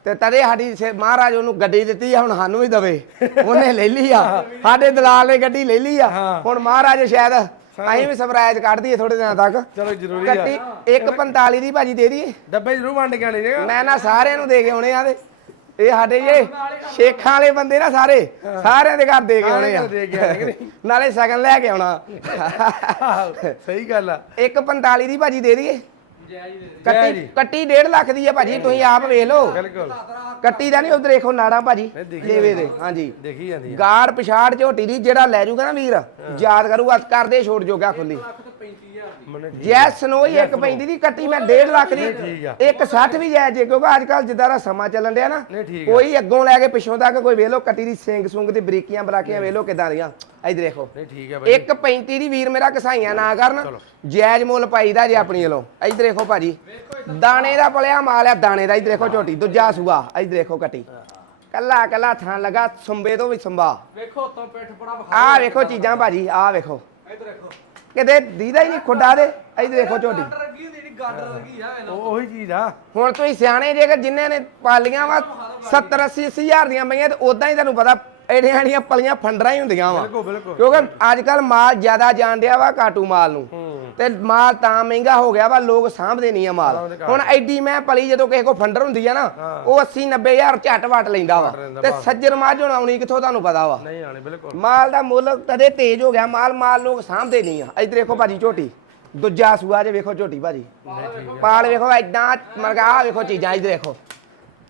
B: ਤੇ ਤਦੇ ਸਾਡੀ ਸੇ- ਮਹਾਰਾਜ ਉਹਨੂੰ ਗੱਡੀ ਦਿੱਤੀ ਆ ਹੁਣ ਸਾਨੂੰ ਵੀ ਦਵੇ। ਉਹਨੇ ਲੈ ਲਈ ਆ। ਸਾਡੇ ਦਲਾਲ ਨੇ ਗੱਡੀ ਲੈ ਲਈ ਆ।
A: ਹਾਂ।
B: ਹੁਣ ਮਹਾਰਾਜ ਸ਼ਾਇਦ ਅਸੀਂ ਵੀ ਸਰਪ੍ਰਾਈਜ਼ ਕੱਢ ਦਈਏ ਥੋੜੇ ਦਿਨਾਂ ਤੱਕ।
A: ਚਲੋ ਜ਼ਰੂਰੀ ਆ।
B: ਗੱਡੀ 145 ਦੀ ਭਾਜੀ ਦੇ ਦਈਏ।
A: ਡੱਬੇ ਜ਼ਰੂਰ ਵੰਡ ਕੇ ਆਣੇ ਜੇਗਾ
B: ਮੈਂ ਨਾ ਸਾਰਿਆਂ ਨੂੰ ਦੇ ਕੇ ਆਉਣੇ ਆ ਤੇ ਇਹ ਸਾਡੇ ਜੇ ਸ਼ੇਖਾਂ ਵਾਲੇ ਬੰਦੇ ਨਾ ਸਾਰੇ ਸਾਰਿਆਂ ਦੇ ਘਰ ਦੇ ਕੇ ਆਉਣੇ ਆ।
A: ਦੇ ਕੇ ਆਉਣੇ?
B: ਨਾਲੇ ਸ਼ਗਨ ਲੈ ਕੇ ਆਉਣਾ।
A: ਸਹੀ ਗੱਲ ਆ।
B: 145 ਦੀ ਭਾਜੀ ਦੇ ਦਈਏ।
C: ਜਾਇਜ਼ ਦੇ ਦੇ
A: ਜੈ
B: ਕੱਟੀ
A: ਜੀ।
B: ਕੱਟੀ 1.5 ਲੱਖ ਦੀ ਹੈ ਭਾਜੀ ਤੁਸੀਂ ਆਪ ਵੇਖ ਲਓ।
A: ਬਿਲਕੁਲ।
B: ਕੱਟੀ ਦਾ ਨਹੀਂ ਉਧਰ ਦੇਖੋ ਨਾੜਾਂ ਭਾਜੀ
A: ਨਹੀਂ, ਦਿਖੀ
B: ਲੇਵੇ ਦੇ ਹਾਂਜੀ।
A: ਦੇਖੀ ਜਾਂਦੀ ਆ।
B: ਗਾੜ ਪਿਛਾੜ ਝੋਟੀ ਦੀ ਜਿਹੜਾ ਲੈ ਜੂਗਾ ਨਾ ਵੀਰ ਯਾਦ ਕਰੂਗਾ ਕਰਦੇ ਛੋੜ ਜੋਗਾ ਖੁੱਲੀ।
C: ਲੱਖ ਤੇ 35000 ਦੀ
A: ਮਨੇ ਠੀਕ
B: ਜੈਸ ਸਨੋਈ ਇੱਕ ਪੈਂਦੀ ਦੀ ਕੱਟੀ ਮੈਂ 1.5 ਲੱਖ ਦੀ
A: ਆ।
B: ਇੱਕ 60 ਵੀ ਜਾਇਜ਼ ਜੇ ਕਿਉਂਕਿ ਅੱਜ ਕੱਲ ਜਿੱਦਾਂ ਦਾ ਸਮਾਂ ਚੱਲਣ ਡਿਆ ਨਾ
A: ਆ।
B: ਕੋਈ ਅੱਗੋਂ ਲੈ ਕੇ ਪਿੱਛੋਂ ਤੱਕ ਕੋਈ ਵੇਖ ਲਓ ਕੱਟੀ ਦੀ ਸਿੰਗ ਸੁੰਗ ਦੀ ਬਰੀਕੀਆਂ ਬਰਾਕੀਆਂ ਵੇਖ ਲਓ ਕਿਦਾਂ ਦੀਆਂ। ਇੱਧਰ ਦੇਖੋ।
A: ਨਹੀਂ ਠੀਕ ਹੈ ਬਾਈ।
B: ਇੱਕ 35 ਦੀ ਵੀਰ ਮੇਰਾ ਕਸਾਈਆਂ ਨਾ ਕਰਨ। ਜਾਇਜ਼ ਮੁੱਲ ਪਾਈਦਾ ਜੇ ਆਪਣੀ ਵੱਲੋਂ। ਇੱਧਰ ਦੇਖੋ ਭਾਜੀ। ਦਾਣੇ ਦਾ ਪਲਿਆ ਮਾਲ ਆ ਦਾਣੇ ਦਾ। ਇੱਧਰ ਦੇਖੋ ਝੋਟੀ ਦੂਜਾ ਸੂਆ। ਇੱਧਰ ਦੇਖੋ ਕੱਟੀ। ਕੱਲਾ ਕੱਲਾ ਥਾਂ ਲਗਾ ਸੰਬੇ ਤੋਂ ਵੀ ਸੰਭਾ
C: ਵੇਖੋ ਤੋਂ ਪਿੱਠ ਪੜਾ ਵਿਖਾ
B: ਆਹ ਵੇਖੋ ਚੀਜ਼ਾਂ ਭਾਜੀ ਆਹ ਵੇਖੋ।
C: ਇਧਰ ਦੇਖੋ।
B: ਕਿਤੇ ਦੀਦਾ ਹੀ ਨਹੀਂ ਖੁੱਡਾ ਦੇ। ਇੱਧਰ ਦੇਖੋ ਝੋਟੀ।
C: ਗਾਡਰ ਲੱਗੀ ਹੁੰਦੀ ਨਹੀਂ ਗਾਡਰ ਲੱਗੀ ਆ ਵੇਲੋ
A: ਉਹ ਉਹੀ ਚੀਜ਼ ਆ।
B: ਹੁਣ ਤੁਸੀਂ ਸਿਆਣੇ ਜੇਕਰ ਜਿਨ੍ਹਾਂ ਨੇ ਪਾਲੀਆਂ ਵਾ 70 80 ਅੱਸੀ ਹਜ਼ਾਰ ਦੀਆਂ ਪਈਆਂ ਤੇ ਉਦਾਂ ਹੀ ਤੁਹਾਨੂੰ ਪਤਾ ਇਹੜੀਆਂ ਜਿਹੜੀਆਂ ਪਲੀਆਂ ਫੰਡਰਾਂ ਹੀ ਹੁੰਦੀਆਂ ਵਾ।
A: ਬਿਲਕੁਲ ਬਿਲਕੁਲ।
B: ਕਿਉਂਕਿ ਅੱਜ ਕੱਲ ਮਾਲ ਜ਼ਿਆਦਾ ਜਾਣ ਡਿਆ ਵਾ ਕਾਟੂ ਮਾਲ ਨੂੰ।
A: ਹੂੰ।
B: ਤੇ ਮਾਲ ਤਾਂ ਮਹਿੰਗਾ ਹੋ ਗਿਆ ਵਾ ਲੋਕ ਸਾਂਭਦੇ ਨਹੀਂ ਆ ਮਾਲ। ਹੁਣ ਐਡੀ ਮੈਂ ਪਲੀ ਜਦੋਂ ਕਿਸੇ ਕੋ ਫੰਡਰ ਹੁੰਦੀ ਆ ਨਾ ਉਹ 80 90 ਹਜ਼ਾਰ ਝੱਟ ਵਟ ਲੈਂਦਾ ਵਾ। ਤੇ। ਸੱਜਰ ਮਾਝ ਹੁਣ ਆਉਣੀ ਕਿੱਥੋਂ ਤੁਹਾਨੂੰ ਪਤਾ ਵਾ।
A: ਨਹੀਂ ਆਣੇ ਬਿਲਕੁਲ।
B: ਮਾਲ ਦਾ ਮੁੱਲ ਤਦੇ ਤੇਜ਼ ਹੋ ਗਿਆ ਮਾਲ ਮਾਲ ਲੋਕ ਸਾਂਭਦੇ ਨਹੀਂ ਆ। ਇੱਧਰ ਦੇਖੋ ਭਾਜੀ ਝੋਟੀ ਦੂਜਾ ਸੂਆ ਜੇ ਵੇਖੋ ਝੋਟੀ ਭਾਜੀ। ਪਾਲ ਵੇਖੋ ਐਦਾਂ ਮਰਗਾ ਵੇਖੋ ਚੀਜ਼ਾਂ ਇੱਧਰ ਦੇਖੋ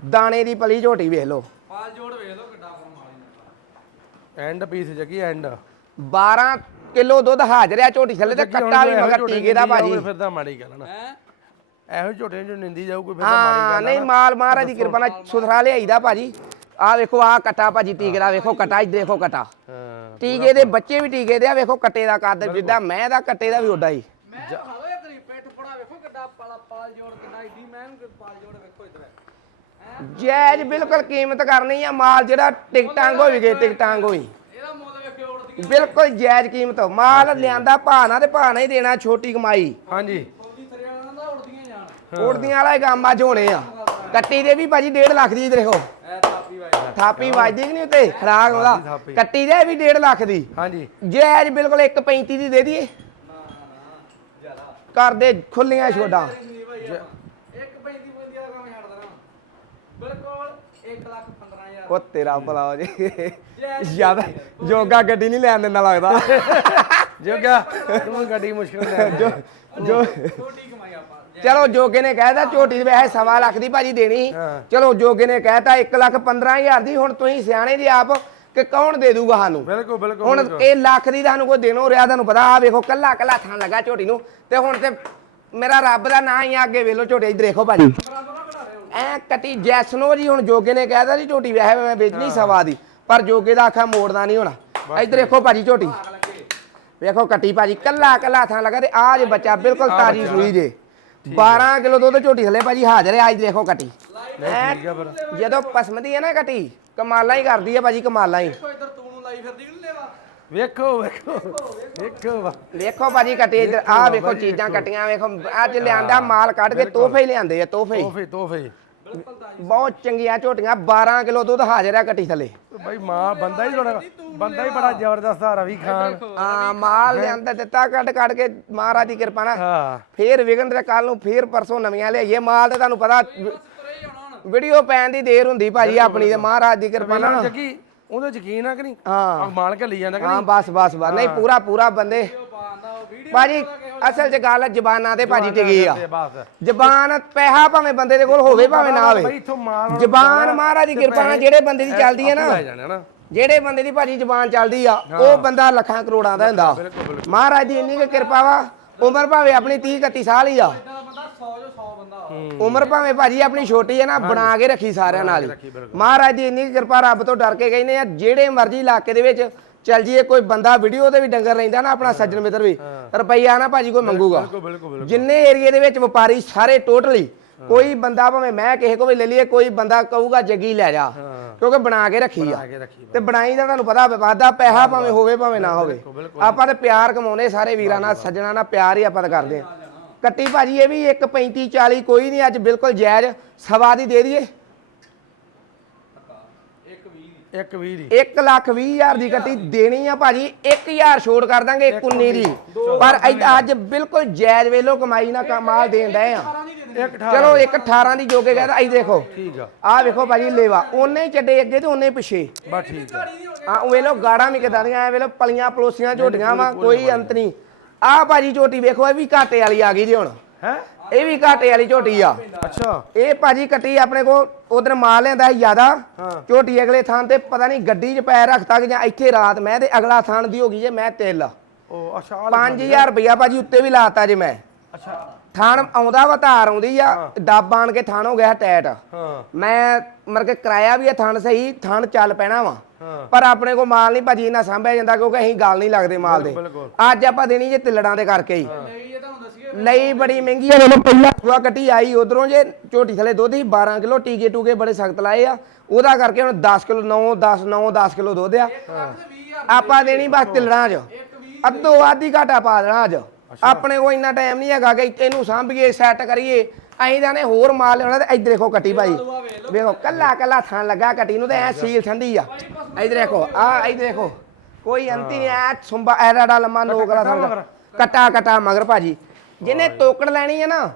B: ਦਾਣੇ ਦੀ ਪਲੀ ਝੋਟੀ ਵੇਖ ਲਓ।
C: ਪਾਲ ਜੋੜ ਵੇਖ ਲਓ ਕਿੱਡਾ ਫਰਮ ਵਾਲੀ
A: ਐਂਡ ਪੀਸ ਜੱਗੀ ਐਂਡ
B: 12 ਕਿਲੋ ਦੁੱਧ ਹਾਜ਼ਰ ਆ ਝੋਟੀ ਥੱਲੇ ਤੇ ਕੱਟਾ ਵੀ ਮਗਰ ਟੀਕੇ ਦਾ ਭਾਜੀ।
A: ਫਿਰ ਤਾਂ ਮਾੜੀ ਗੱਲ ਨਾ।
C: ਹੈ?
A: ਇਹੋ ਝੋਟੇ ਜੋ ਨਿੰਦੀ ਜਾਊ ਕੋਈ ਫਿਰ ਤਾਂ ਮਾੜੀ
B: ਹਾਂ
A: ਗੱਲ
B: ਨਹੀਂ ਮਾਲ ਮਹਾਰਾਜ ਦੀ ਕਿਰਪਾ ਨਾਲ ਸੁਥਰਾ ਲਿਆਈਦਾ ਭਾਜੀ। ਆਹ ਵੇਖੋ ਆਹ ਕਟਾ ਭਾਜੀ ਟੀਕੇ ਦਾ ਵੇਖੋ ਕਟਾ ਇੱਧਰ ਦੇਖੋ ਕਟਾ।
A: ਹਾਂ
B: ਟੀਕੇ ਦੇ ਬੱਚੇ ਵੀ ਟੀਕੇ ਦੇ ਆ ਵੇਖੋ ਕੱਟੇ ਦਾ ਕੱਦ ਜਿੱਦਾਂ ਮੈਂ ਦਾ ਕੱਟੇ ਦਾ ਵੀ ਓਡਾ ਹੀ।
C: ਮੈਂ ਵਿਖਾਓ ਇਹ ਕਰੀ ਪਿੱਠ ਪੜਾ ਵੇਖੋ ਕਿੱਡਾ ਪਾਲਾ ਪਾਲ ਜੋੜ ਕਿੱਡਾ ਈਡੀ ਮੈਂ ਪਾਲ ਜੋੜ ਵੇਖੋ ਇਧਰ। ਹੈ?
B: ਜਾਇਜ਼ ਬਿਲਕੁਲ ਕੀਮਤ ਕਰਨੀ ਆ ਮਾਲ ਜਿਹੜਾ ਟਿਕਟਾਂ ਹੋ ਵੀ ਗਏ ਟਿਕਟਾਂ ਹੋਈ
C: ਇਹਦਾ ਮੁੱਲ ਵੇਖਿਓ ਉੜਦੀ
B: ਬਿਲਕੁਲ ਜਾਇਜ਼ ਕੀਮਤ ਮਾਲ ਲਿਆਂਦਾ ਭਾਣਾ ਤੇ ਭਾਣਾ ਹੀ ਦੇਣਾ ਛੋਟੀ ਕਮਾਈ।
A: ਹਾਂਜੀ।
C: ਉੜਦੀਆਂ ਜਾਣ
B: ਉੜਦੀਆਂ ਵਾਲਾ ਕੰਮ ਅੱਜ ਹੋਣੇ ਆ। ਕੱਟੀ ਦੇ ਵੀ ਭਾਜੀ 1.5 ਲੱਖ ਦੀ ਦੇਖੋ
C: ਥਾਪੀ
B: ਵੱਜਦੀ ਕਿ ਨਹੀਂ ਉੱਤੇ? ਖਰਾਕ ਉਹਦਾ। ਕੱਟੀ ਦੇ ਵੀ 1.5 ਲੱਖ ਦੀ।
A: ਹਾਂਜੀ।
B: ਜੈਜ ਬਿਲਕੁਲ 1.35 ਦੀ ਦੇ ਦਈਏ।
C: ਜ਼ਿਆਦਾ।
B: ਕਰਦੇ ਖੁੱਲੀਆਂ ਛੋਡਾਂ
C: ਨਹੀਂ ਭਾਈ ਆਪਾਂ। ਇੱਕ ਪੈਂਤੀ ਪੈਂਤੀ ਦਾ ਕੰਮ ਛੱਡ ਦੇਣਾ ਬਿਲਕੁਲ 1 ਲੱਖ 15000
B: ਉਹ ਤੇਰਾ ਭਲਾ ਹੋ ਜੇ। ਜ਼ਿਆਦਾ ਜੋਗਾ ਗੱਡੀ ਨਹੀਂ ਲੈਣ ਦਿੰਦਾ ਲੱਗਦਾ।
A: ਜੋਗਾ। ਤੂੰ ਗੱਡੀ ਮੁਸ਼ਕਿਲ ਲੈ
B: ਜੋ ਜੋ
C: ਛੋਟੀ ਕਮਾਈ ਆਪਾਂ।
B: ਚਲੋ ਜੋਗੇ ਨੇ ਕਹਿਤਾ ਝੋਟੀ ਦੇ ਵੈਸੇ ਸਵਾ ਲੱਖ ਦੀ ਭਾਜੀ ਦੇਣੀ। ਚਲੋ ਜੋਗੇ ਨੇ ਕਹਿਤਾ 1 ਲੱਖ 15000 ਦੀ ਹੁਣ ਤੁਸੀਂ ਸਿਆਣੇ ਜੀ ਆਪ ਕਿ ਕੌਣ ਦੇ ਦੂਗਾ ਸਾਨੂੰ?
A: ਬਿਲਕੁਲ ਬਿਲਕੁਲ
B: ਹੁਣ। ਇਹ ਲੱਖ ਦੀ ਤੁਹਾਨੂੰ ਕੋਈ ਦੇਣੋ ਰਿਹਾ ਤੁਹਾਨੂੰ ਪਤਾ ਆ ਵੇਖੋ ਕੱਲਾ ਕੱਲਾ ਥਾਂ ਲੱਗਾ ਝੋਟੀ ਨੂੰ। ਤੇ ਹੁਣ ਤੇ ਮੇਰਾ ਰੱਬ ਦਾ ਨਾਂ ਹੀ ਆ ਅੱਗੇ ਵੇਲੋ ਝੋਟੀ ਇੱਧਰ ਦੇਖੋ ਭਾਜੀ। ਐ ਕੱਟੀ ਜੈਸਨੋ ਜੀ ਹੁਣ ਜੋਗੇ ਨੇ ਕਹਿਤਾ ਜੀ ਝੋਟੀ ਵੈਸੇ ਮੈਂ ਵੇਚਣੀ ਸਵਾ ਦੀ। ਪਰ ਜੋਗੇ ਦਾ ਆਖਾ ਮੋੜਦਾ ਨਹੀਂ ਹੋਣਾ। ਇੱਧਰ ਦੇਖੋ ਭਾਜੀ ਝੋਟੀ। ਵੇਖੋ ਕੱਟੀ ਭਾਜੀ ਕੱਲਾ ਕੱਲਾ ਥਾਂ ਲੱਗਾ ਤੇ ਆ ਜੇ ਬੱਚਾ ਬਿਲਕੁਲ ਤਾਜੀ ਸੂਈ ਜੇ। 12 ਕਿਲੋ ਦੁੱਧ ਝੋਟੀ ਥੱਲੇ ਭਾਜੀ ਹਾਜ਼ਰ ਹੈ ਅੱਜ ਦੇਖੋ ਕੱਟੀ। ਜਦੋਂ ਪਸਮਦੀ ਹੈ ਨਾ ਕੱਟੀ ਕਮਾਲਾਂ ਹੀ ਕਰਦੀ ਹੈ ਭਾਜੀ ਕਮਾਲਾਂ ਹੀ।
C: ਇੱਧਰ ਤੂੰ ਨੂੰ ਲਾਈ ਫਿਰਦੀ
A: ਵੇਖੋ ਵੇਖੋ ਵੇਖੋ ਵਾ।
B: ਵੇਖੋ ਭਾਜੀ ਕੱਟੀ ਇੱਧਰ ਆ
A: ਵੇਖੋ
B: ਚੀਜ਼ਾਂ। ਕੱਟੀਆਂ ਵੇਖੋ ਅੱਜ ਲਿਆਂਦਾ ਮਾਲ ਕੱਢ ਕੇ ਤੋਹਫੇ ਹੀ ਲਿਆਂਦੇ ਆ ਤੋਹਫੇ
A: ਤੋਹਫੇ ਤੋਹਫੇ
B: ਬਹੁਤ ਚੰਗੀਆਂ ਝੋਟੀਆਂ 12 ਕਿਲੋ ਦੁੱਧ ਹਾਜ਼ਰ ਹੈ ਕੱਟੀ ਥੱਲੇ।
A: ਭਾਈ ਮਾਂ ਬੰਦਾ ਹੀ ਥੋੜਾ ਬੰਦਾ ਹੀ ਬੜਾ ਜ਼ਬਰਦਸਤ ਆ ਰਵੀ ਖਾਨ।
B: ਆ ਮਾਲ ਲਿਆਂਦਾ ਦਿੱਤਾ ਕੱਢ ਕੱਢ ਕੇ ਮਹਾਰਾਜ ਦੀ ਕਿਰਪਾ ਨਾਲ।
A: ਹਾਂ।
B: ਫੇਰ ਵਿਗਣ ਤੇ ਕੱਲ ਨੂੰ ਫੇਰ ਪਰਸੋਂ ਨਵੀਆਂ ਲਿਆਈਏ। ਮਾਲ ਤੇ ਤੁਹਾਨੂੰ ਪਤਾ
C: ਹੀ
B: ਵੀਡੀਓ ਪੈਣ ਦੀ ਦੇਰ ਹੁੰਦੀ ਭਾਜੀ ਆਪਣੀ ਤੇ ਮਹਾਰਾਜ ਦੀ ਕਿਰਪਾ ਨਾਲ।
A: ਜੱਗੀ ਉਹਦੇ ਯਕੀਨ ਆ ਕਿ ਨਹੀਂ?
B: ਹਾਂ।
A: ਮਾਲ ਕੇ ਲਈ ਜਾਂਦਾ ਕਿ
B: ਹਾਂ
A: ਨਹੀਂ?
B: ਬਸ ਬਸ ਬਸ। ਨਹੀਂ ਪੂਰਾ ਪੂਰਾ ਬੰਦੇ। ਭਾਜੀ ਅਸਲ 'ਚ ਗੱਲ ਜ਼ਬਾਨਾਂ ਤੇ ਭਾਜੀ ਟਿਕੀ ਆ।
A: ਬਸ।
B: ਜ਼ਬਾਨ ਪੈਸਾ ਭਾਵੇਂ ਬੰਦੇ ਦੇ ਕੋਲ ਹੋਵੇ ਭਾਵੇਂ ਨਾ
A: ਭਾਈ
B: ਹੋਵੇ।
A: ਇੱਥੋਂ ਮਾਲ
B: ਜ਼ਬਾਨ ਮਹਾਰਾਜ ਦੀ ਕਿਰਪਾ ਨਾਲ ਜਿਹੜੇ ਬੰਦੇ ਦੀ ਚੱਲਦੀ ਹੈ ਨਾ
A: ਆਪੇ ਲੈ ਜਾਣੇ ਨਾ।
B: ਜਿਹੜੇ ਬੰਦੇ ਦੀ ਭਾਜੀ ਜ਼ਬਾਨ ਚੱਲਦੀ ਆ ਉਹ ਬੰਦਾ ਲੱਖਾਂ ਕਰੋੜਾਂ ਦਾ ਹੁੰਦਾ।
A: ਬਿਲਕੁਲ।
B: ਮਹਾਰਾਜ ਦੀ ਇੰਨੀ ਕੁ ਕਿਰਪਾ ਵਾ ਉਮਰ ਭਾਵੇਂ ਆਪਣੀ 30 31 ਸਾਲ ਹੀ ਆ।
C: 100 ਜੋ 100 ਬੰਦਾ। ਹੋਵੇ।
B: ਉਮਰ ਭਾਵੇਂ ਭਾਜੀ ਆਪਣੀ ਛੋਟੀ ਹੈ ਨਾ ਬਣਾ ਕੇ ਰੱਖੀ ਸਾਰਿਆਂ ਨਾਲ ਹੀ। ਮਹਾਰਾਜ ਦੀ ਇੰਨੀ ਕਿਰਪਾ ਰੱਬ ਤੋਂ ਡਰ ਕੇ ਕਹਿੰਦੇ ਆ ਜਿਹੜੇ ਮਰਜ਼ੀ ਇਲਾਕੇ ਦੇ ਵਿੱਚ ਚੱਲ ਜੀਏ ਕੋਈ ਬੰਦਾ ਵੀਡੀਓ ਤੇ ਵੀ ਡੰਗਰ ਲੈਂਦਾ ਨਾ ਆਪਣਾ ਸੱਜਣ ਮਿੱਤਰ ਵੀ ਰੁਪਈਆ ਨਾ ਭਾਜੀ ਕੋਈ ਮੰਗੂਗਾ।
A: ਬਿਲਕੁਲ ਬਿਲਕੁਲ ਬਿਲਕੁਲ।
B: ਜਿੰਨੇ ਏਰੀਏ ਦੇ ਵਿੱਚ ਵਪਾਰੀ ਸਾਰੇ ਟੋਟਲੀ ਕੋਈ ਬੰਦਾ ਭਾਵੇਂ ਮੈਂ ਕਿਸੇ ਕੋ ਵੀ ਲੈ ਲਈਏ ਕੋਈ ਬੰਦਾ ਕਹੂਗਾ ਜੱਗੀ ਲੈ ਜਾ। ਕਿਉਂਕਿ ਬਣਾ ਕੇ ਰੱਖੀ ਆ। ਤੇ ਬਣਾਈ ਦਾ ਤੁਹਾਨੂੰ ਪਤਾ ਵਾਦਾ ਪੈਸਾ ਭਾਵੇਂ ਹੋਵੇ ਭਾਵੇਂ ਨਾ ਹੋਵੇ। ਆਪਾਂ ਤੇ ਪਿਆਰ ਕਮਾਉਨੇ ਸਾਰੇ ਵੀਰਾਂ ਨਾਲ ਸੱਜਣਾ ਨਾਲ ਪਿਆਰ ਹੀ ਆਪਾਂ ਤਾਂ ਕਰਦੇ ਆ। ਕੱਟੀ ਭਾਜੀ ਇਹ ਵੀ 1 35 40 ਕੋਈ ਨਹੀਂ ਅੱਜ ਬਿਲਕੁਲ ਜਾਇਜ਼। ਸਵਾ ਦੀ ਦੇ ਦਈਏ?
C: ਇੱਕ 20 ਦੀ।
A: ਇੱਕ 20 ਦੀ
B: 1 ਲੱਖ 20 ਹਜ਼ਾਰ ਦੀ। ਕੱਟੀ ਦੇਣੀ ਆ ਭਾਜੀ 1000 ਛੋੜ ਕਰ ਦਾਂਗੇ 19 ਦੀ। ਪਰ ਅੱਜ- ਬਿਲਕੁਲ ਜਾਇਜ਼ ਵੇਲੋ ਕਮਾਈ ਨਾਲ ਕਮਾਲ ਦੇਣ ਡਏ ਆ।
C: 18 ਦੀ ਦੇ
A: ਇੱਕ 18
B: ਚਲੋ ਇੱਕ 18 ਦੀ ਜੋਗੇ ਕਹਿੰਦਾ ਆਈ ਦੇਖੋ।
A: ਠੀਕ ਆ।
B: ਆਹ ਵੇਖੋ ਭਾਜੀ ਲੇਵਾ। ਉਹਨੇ ਹੀ ਚੱਡੇ ਅੱਗੇ ਤੇ ਉਹਨੇ ਪਿੱਛੇ।
A: ਬਸ ਠੀਕ ਆ।
B: ਆ ਵੇਲੋ ਗਾੜਾਂ ਵੀ ਕਿਦਾਂ ਦੀਆਂ ਐ ਵੇਲੋ ਪਲੀਆਂ ਪਲੋਸੀਆਂ ਝੋਟੀਆਂ ਵਾ ਕੋਈ ਅੰਤ ਨਹੀਂ। ਆਹ ਭਾਜੀ ਝੋਟੀ ਵੇਖੋ ਇਹ ਵੀ ਘਾਟੇ ਵਾਲੀ ਆ ਗਈ ਜੀ ਹੁਣ।
A: ਹੈ?
B: ਇਹ ਵੀ ਘਾਟੇ ਵਾਲੀ ਝੋਟੀ ਆ।
A: ਅੱਛਾ।
B: ਇਹ ਭਾਜੀ ਕੱਟੀ ਆਪਣੇ ਕੋ ਉਧਰ ਮਾਲ ਲਿਆਂਦਾ ਸੀ ਜ਼ਿਆਦਾ।
A: ਹਾਂ।
B: ਝੋਟੀ ਅਗਲੇ ਥਾਂ ਤੇ ਪਤਾ ਨਹੀਂ ਗੱਡੀ 'ਚ ਪੈਰ ਰੱਖਤਾ ਕਿ ਜਾਂ ਇੱਥੇ ਰਾਤ ਮੈਂ ਤੇ ਅਗਲਾ ਥਾਂ ਦੀ ਹੋ ਗਈ ਜੇ ਮੈਂ ਤਿਲ।
A: ਉਹ ਅੱਛਾ ਆਹ ਲੈ
B: 5000 ਰੁਪਇਆ ਭਾਜੀ ਉੱਤੇ ਵੀ ਲਾਤਾ ਜੇ ਮੈਂ।
A: ਅੱਛਾ।
B: ਥਾਣ ਆਉਂਦਾ ਵਾ ਧਾਰ ਆਉਂਦੀ ਆ ਡੱਬ ਆਣ ਕੇ ਥਾਣ ਹੋ ਗਿਆ ਟੈਟ।
A: ਹਾਂ।
B: ਮੈਂ ਮਰ ਕੇ ਕਰਾਇਆ ਵੀ ਇਹ ਥਣ ਸਹੀ ਥਣ ਚੱਲ ਪੈਣਾ ਵਾ। ਪਰ ਆਪਣੇ ਕੋ ਮਾਲ ਨਹੀਂ ਭਾਜੀ ਇਹਨਾਂ ਸਾਂਭਿਆ ਜਾਂਦਾ ਕਿਉਂਕਿ ਅਸੀਂ ਗੱਲ ਨਹੀਂ ਲੱਗਦੇ ਮਾਲ ਦੇ। ਅੱਜ ਆਪਾਂ ਦੇਣੀ ਜੇ ਤਿੱਲੜਾਂ ਦੇ ਕਰਕੇ ਹੀ।
C: ਲਈ ਇਹ ਤੁਹਾਨੂੰ ਦੱਸੀਏ
B: ਲਈ ਬੜੀ ਮਹਿੰਗੀ ਆ। ਮੈਨੂੰ ਪਹਿਲਾਂ ਸੂਆ ਕੱਟੀ ਆਈ ਉਧਰੋਂ ਜੇ ਝੋਟੀ ਥਲੇ ਦੁੱਧ ਹੀ 12 ਕਿਲੋ ਟੀਕੇ ਟੂਕੇ ਬੜੇ ਸਖਤ ਲਾਏ ਆ। ਉਹਦਾ ਕਰਕੇ ਹੁਣ 10 ਕਿਲੋ 9 10 9 10 ਕਿਲੋ ਦੁੱਧ ਆ।
C: ਇੱਕ ਲੱਖ ਤੇ 20000
B: ਆਪਾਂ ਦੇਣੀ ਬਸ ਤਿੱਲੜਾਂ 'ਚ।
C: ਇੱਕ 20
B: ਅੱਧੋ ਆਧੀ ਘਾਟਾ ਪਾ ਦੇਣਾ ਅੱਜ। ਆਪਣੇ ਕੋਲ ਇੰਨਾ ਟਾਈਮ ਨਹੀਂ ਹੈਗਾ ਕਿ ਇਹਨੂੰ ਸਾਂਭੀਏ ਸੈੱਟ ਕਰੀਏ। ਅਸੀਂ ਤਾਂ ਨੇ ਹੋਰ ਮਾਲ ਲਿਆਉਣਾ ਤੇ ਇੱਧਰ ਦੇਖੋ ਕੱਟੀ ਭਾਈ।
C: ਵੇਖ
B: ਕੱਲਾ ਕੱਲਾ ਥਾਂ ਲੱਗਾ ਕੱਟੀ ਨੂੰ ਤੇ ਐ ਸੀਲ ਠੰਡੀ ਆ। ਇੱਧਰ ਦੇਖੋ ਆ ਇੱਧਰ ਦੇਖੋ। ਕੋਈ ਅੰਤੀ ਨਹੀਂ ਐ ਸੁੰਬਾ ਐਡਾ ਲੰਮਾ ਨੋਕ ਵਾਲਾ
A: ਕੱਟਾ
B: ਥਾਂ। ਕਟਾ ਕਟਾ ਮਗਰ ਭਾਜੀ। ਜਿਹਨੇ ਤੋਕੜ ਲੈਣੀ ਹੈ ਨਾ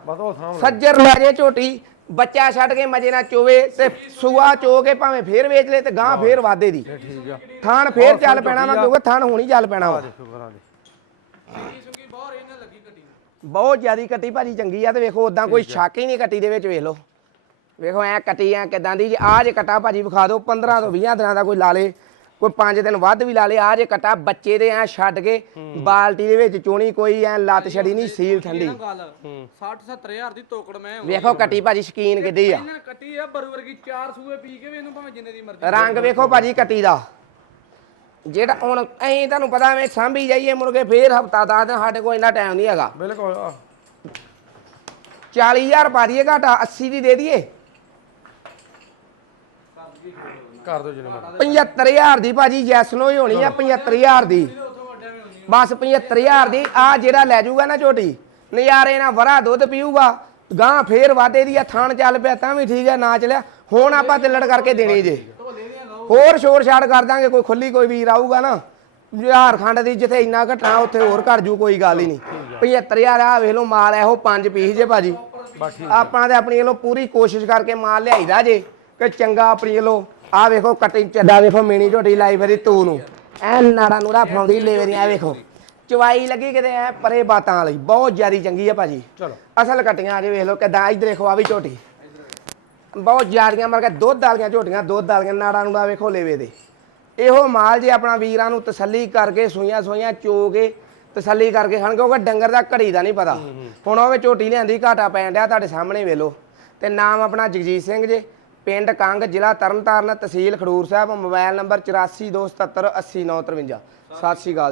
B: ਸੱਜਰ ਲੈ ਜੇ ਝੋਟੀ ਬੱਚਾ ਛੱਡ ਕੇ ਮਜੇ ਨਾਲ ਚੋਵੇ ਤੇ ਸੂਆ ਚੋ ਕੇ ਭਾਵੇਂ ਫੇਰ ਵੇਚ ਲੇ ਤੇ ਗਾਂ ਫੇਰ ਵਾਦੇ ਦੀ।
A: ਇਹ ਠੀਕ ਆ।
B: ਥਾਣ ਫੇਰ ਚੱਲ ਪੈਣਾ ਵਾ। ਕਿਉਂਕਿ ਥਾਣ ਹੁਣੀ ਚੱਲ ਪੈਣਾ
A: ਆ
B: ਵਾ
A: ਦੇਖੋ ਕਰਾਂ ਦੇ
C: ਇਹ ਸੁੰਗੀ ਬਹੁਤ ਇਹਨੇ ਲੱਗੀ ਗੱਡੀ ਨੂੰ
B: ਬਹੁਤ ਜ਼ਿਆਦੀ ਕੱਟੀ ਭਾਜੀ ਚੰਗੀ ਆ ਤੇ ਵੇਖੋ ਉਦਾਂ ਕੋਈ ਸ਼ੱਕ ਹੀ ਨਹੀਂ ਕੱਟੀ ਦੇ ਵਿੱਚ ਵੇਖ ਲਓ। ਵੇਖੋ ਐ ਕੱਟੀ ਐ ਕਿਦਾਂ ਦੀ ਜੀ ਆ ਜੇ ਕਟਾ ਭਾਜੀ ਵਿਖਾ ਦਿਓ 15 ਤੋਂ 20 ਦਿਨਾਂ ਦਾ ਕੋਈ ਲਾ ਲੇ ਕੋਈ 5 ਦਿਨ ਵੱਧ ਵੀ ਲਾ ਲੇ ਆ ਜੇ ਕਟਾ ਬੱਚੇ ਦੇ ਐ ਛੱਡ ਕੇ ਬਾਲਟੀ ਦੇ ਵਿੱਚ ਚੋਣੀ ਕੋਈ ਐ ਲੱਤ ਛੜੀ ਨਹੀਂ ਸੀਲ ਠੰਡੀ।
C: ਇਹ ਨਾ ਗੱਲ 60 70000 ਦੀ ਤੋਕੜ ਮੈਂ।
B: ਵੇਖੋ ਕੱਟੀ ਭਾਜੀ ਸ਼ਕੀਨ ਕਿੱਡੀ ਆ।
C: ਇਹਨਾਂ ਕੱਟੀ ਆ ਬਰੂ ਵਰਗੀ ਚਾਰ ਸੂਏ ਪੀ ਕੇ ਵੀ ਇਹਨੂੰ ਭਾਵੇਂ ਜਿੰਨੇ ਦੀ ਮਰਜ਼ੀ
B: ਰੰਗ ਵੇਖੋ ਭਾਜੀ ਕੱਟੀ ਦਾ। ਜਿਹੜਾ ਹੁਣ ਐਂ ਤੁਹਾਨੂੰ ਪਤਾ ਐਵੇਂ ਸਾਂਭੀ ਜਾਈਏ ਮੁਰਗੇ ਫੇਰ ਹਫਤਾ ਦਸ ਦਿਨ ਸਾਡੇ ਕੋਲ ਇੰਨਾ ਟਾਈਮ ਨਹੀਂ ਹੈਗਾ।
A: ਬਿਲਕੁਲ ਆ
B: 40000 ਪਾ ਦਈਏ ਘਾਟਾ 80 ਦੀ ਦੇ ਦਈਏ।
A: ਕਰ ਦੋ ਜਿੰਨੇ ਮਰਜ਼ੀ।
B: 75000 ਦੀ ਭਾਜੀ ਜੈਸਨੋ ਹੀ ਹੋਣੀ ਆ 75000 ਦੀ। ਬਸ 75000 ਦੀ ਆ ਜਿਹੜਾ ਲੈ ਜਾਊਗਾ ਨਾ ਝੋਟੀ ਨਜ਼ਾਰੇ ਨਾਲ ਵਰਾ ਦੁੱਧ ਪੀਊਗਾ ਗਾਂ ਫੇਰ ਵਾਦੇ ਦੀ ਆ ਥਾਣ ਚੱਲ ਪਿਆ ਤਾਂ ਵੀ ਠੀਕ ਹੈ ਨਾ ਚੱਲਿਆ। ਹੁਣ ਆਪਾਂ ਤਿੱਲੜ ਕਰਕੇ ਦੇਣੀ ਜੇ। ਹੋਰ ਛੋੜ ਛਾੜ ਕਰ ਦਾਂਗੇ ਕੋਈ ਖੁੱਲੀ ਕੋਈ ਵੀਰ ਆਊਗਾ ਨਾ। ਝਾਰਖੰਡ ਦੀ ਜਿੱਥੇ ਇੰਨਾ ਘਟਣਾ ਉੱਥੇ ਹੋਰ ਕਰ ਜੂ ਕੋਈ ਗੱਲ ਹੀ ਨਹੀਂ। 75000 ਆ ਵੇਖ ਲਓ ਮਾਲ ਇਹੋ ਪੰਜ ਪੀਸ ਜੇ ਭਾਜੀ। ਆਪਾਂ ਤੇ ਆਪਣੀ ਵੱਲੋਂ ਪੂਰੀ ਕੋਸ਼ਿਸ਼ ਕਰਕੇ ਮਾਲ ਲਿਆਈਦਾ ਜੇ ਕਿ ਚੰਗਾ ਆਪਣੀ ਵੱਲੋਂ ਆ ਵੇਖੋ ਕਟਿੰਗ ਚੱਡਾ ਵੇਖੋ ਮੇਣੀ ਝੋਟੀ ਲਾਈ ਫੇਰੀ ਤੂ ਨੂੰ। ਐ ਨਾੜਾ ਨੂੜਾ ਫਾਉਂਦੀ ਲੇਵਰੀਆਂ ਵੇਖੋ। ਚਵਾਈ ਲੱਗੀ ਕਿਤੇ ਐ ਪਰੇ ਬਾਤਾਂ ਵਾਲੀ ਬਹੁਤ ਜ਼ਿਆਦੀ ਚੰਗੀ ਆ ਭਾਜੀ।
A: ਚਲੋ।
B: ਅਸਲ ਕਟੀਆਂ ਅਜੇ ਵੇਖ ਲਓ ਕਿਦਾਂ ਇਧਰ ਦੇਖੋ ਆ ਵੀ ਝੋਟੀ। ਬਹੁਤ ਜ਼ਿਆਦੀਆਂ ਮਰ ਕੇ ਦੁੱਧ ਵਾਲੀਆਂ ਝੋਟੀਆਂ ਦੁੱਧ ਵਾਲੀਆਂ ਨਾੜਾ ਨੂੜਾ ਵੇਖੋ ਲੇਵੇ ਦੇ ਇਹੋ ਮਾਲ ਜੇ ਆਪਣਾ ਵੀਰਾਂ ਨੂੰ ਤਸੱਲੀ ਕਰਕੇ ਸੂਈਆਂ ਸੂਈਆਂ ਚੋ ਕੇ ਤਸੱਲੀ ਕਰਕੇ ਖਾਣ ਕਿਉਂਕਿ ਡੰਗਰ ਦਾ ਘੜੀ ਦਾ ਨਹੀਂ ਪਤਾ। ਹੁਣ ਉਹ ਵੀ ਝੋਟੀ ਲਿਆਂਦੀ ਘਾਟਾ ਪੈਣ ਡਿਆ ਤੁਹਾਡੇ ਸਾਹਮਣੇ ਵੇਲੋ। ਤੇ ਨਾਮ ਆਪਣਾ ਜਗਜੀਤ ਸਿੰਘ ਜੇ ਪਿੰਡ ਕੰਗ ਜ਼ਿਲ੍ਹਾ ਤਰਨਤਾਰਨ ਤਹਿਸੀਲ ਖਡੂਰ ਸਾਹਿਬ ਮੋਬਾਈਲ ਨੰਬਰ 8427780953 ਸਤਿ ਸ਼੍ਰੀ ਅਕਾਲ।